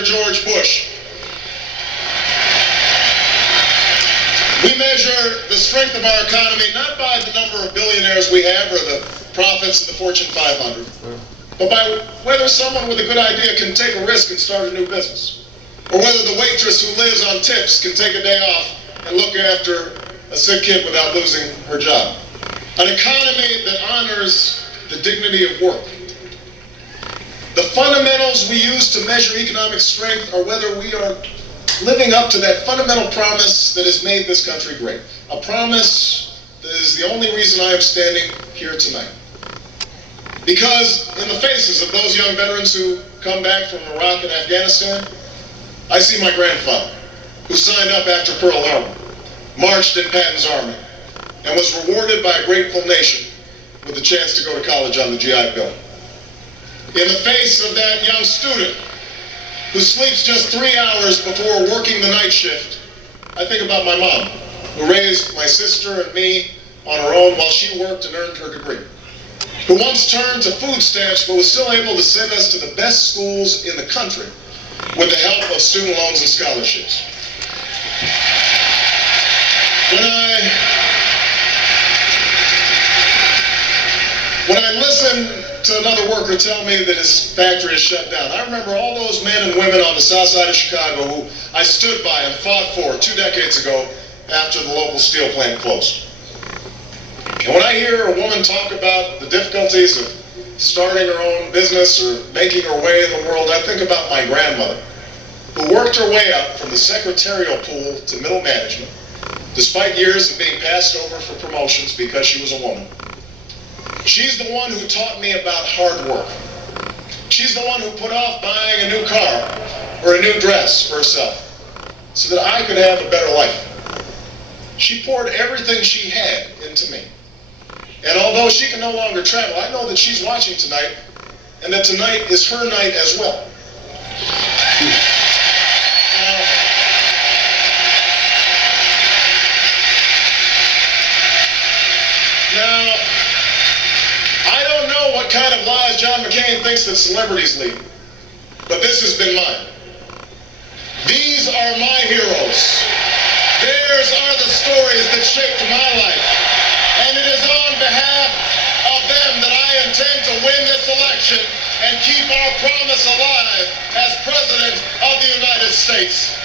Dr. George Bush. We measure the strength of our economy not by the number of billionaires we have or the profits of the Fortune 500, but by whether someone with a good idea can take a risk and start a new business, or whether the waitress who lives on tips can take a day off and look after a sick kid without losing her job. An economy that honors the dignity of work. The fundamentals we use to measure economic strength are whether we are living up to that fundamental promise that has made this country great. A promise that is the only reason I am standing here tonight. Because in the faces of those young veterans who come back from Iraq and Afghanistan, I see my grandfather, who signed up after Pearl Harbor, marched in Patton's army, and was rewarded by a grateful nation with the chance to go to college on the GI Bill. In the face of that young student who sleeps just 3 hours before working the night shift, I think about my mom, who raised my sister and me on her own while she worked and earned her degree, who once turned to food stamps but was still able to send us to the best schools in the country with the help of student loans and scholarships. When I listen to another worker tell me that his factory is shut down, I remember all those men and women on the south side of Chicago who I stood by and fought for 2 decades ago after the local steel plant closed. And when I hear a woman talk about the difficulties of starting her own business or making her way in the world, I think about my grandmother, who worked her way up from the secretarial pool to middle management, despite years of being passed over for promotions because she was a woman. She's the one who taught me about hard work. She's the one who put off buying a new car or a new dress for herself so that I could have a better life. She poured everything she had into me. And although she can no longer travel, I know that she's watching tonight and that tonight is her night as well. Now, I don't know what kind of lives John McCain thinks that celebrities lead, but this has been mine. These are my heroes. Theirs are the stories that shaped my life. And it is on behalf of them that I intend to win this election and keep our promise alive as President of the United States.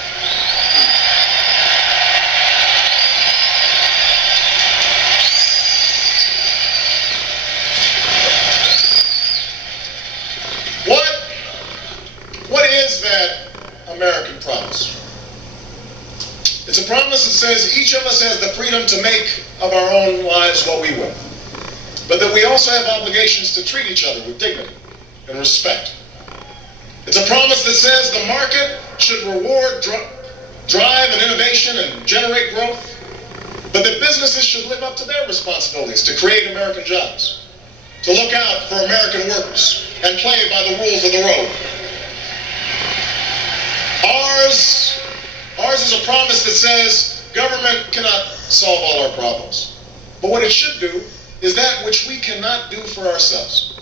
What is that American promise? It's a promise that says each of us has the freedom to make of our own lives what we will, but that we also have obligations to treat each other with dignity and respect. It's a promise that says the market should reward drive and innovation and generate growth, but that businesses should live up to their responsibilities to create American jobs, to look out for American workers, and play by the rules of the road. Ours is a promise that says government cannot solve all our problems. But what it should do is that which we cannot do for ourselves.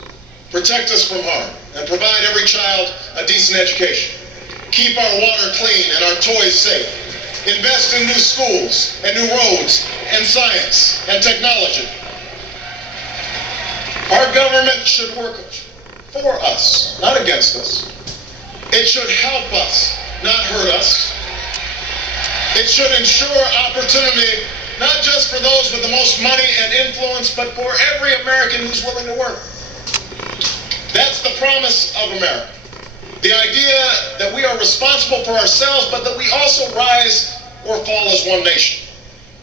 Protect us from harm and provide every child a decent education. Keep our water clean and our toys safe. Invest in new schools and new roads and science and technology. Our government should work for us, not against us. It should help us, not hurt us. It should ensure opportunity, not just for those with the most money and influence, but for every American who's willing to work. That's the promise of America. The idea that we are responsible for ourselves, but that we also rise or fall as one nation.